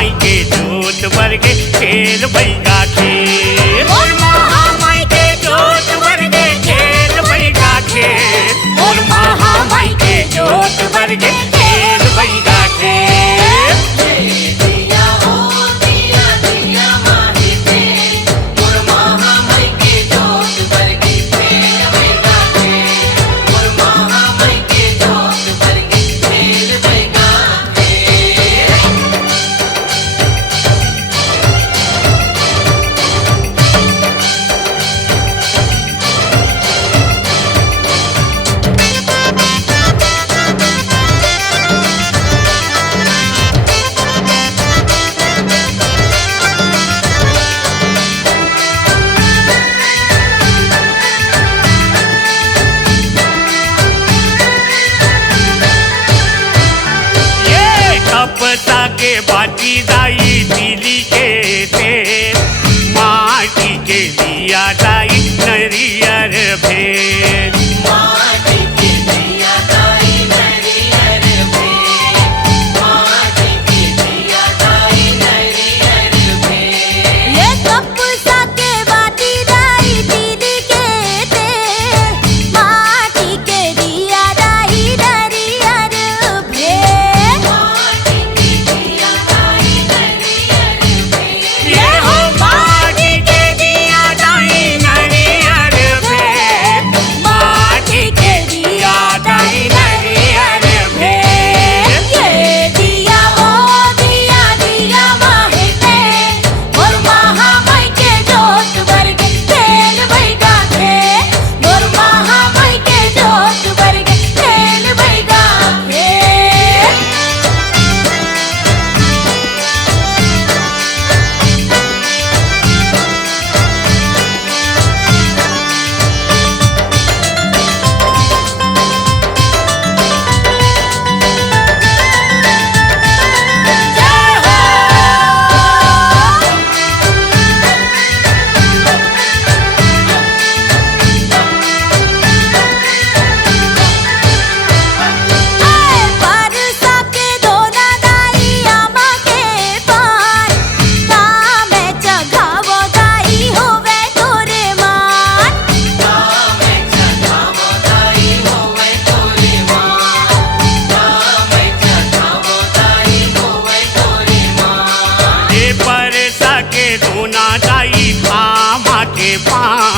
महामाई के जोत वर्गे खेल भैया खेल। और महामाई के जोत वर्गे खेल भैया खेल। और महामाई के जोत वर्गे खेल भैया खेल। दिया हो दिया दिया माही खेल। और महामाई के जोत वर्गे खेल भैया खेल। और महामाई के जोत वर्गे खेल भैया खेल। कपता के बाटी दाई दिली के तेल। माटी के दिया दाई नरियर भेल। माटी के दिया दाई नरियर भेल। माटी के दिया दाई नरियर भेल। ये कपसा के बाटी दाई दीदी के तेल। माटी के दिया दाई नरियर भेल। माटी के दिया दाई नरियर भेल। ये हो माटी के दिया दाई नरियर भेल। माटी के दिया दाई नरियर भेल। ये दिया हो दिया दिया माही खेल। और महामाई के जोत वर्गे खेल भैया खेल। और महामाई के जोत वर्गे खेल भैया खेल। परसा के दोना दाई आमा के पार। कामे चघावो दाई होवे तोरे मान। कामे चघावो दाई होवे तोरे मान। कामे चघावो दाई होवे तोरे मान। ये परसा के दोना दाई आमा के पान।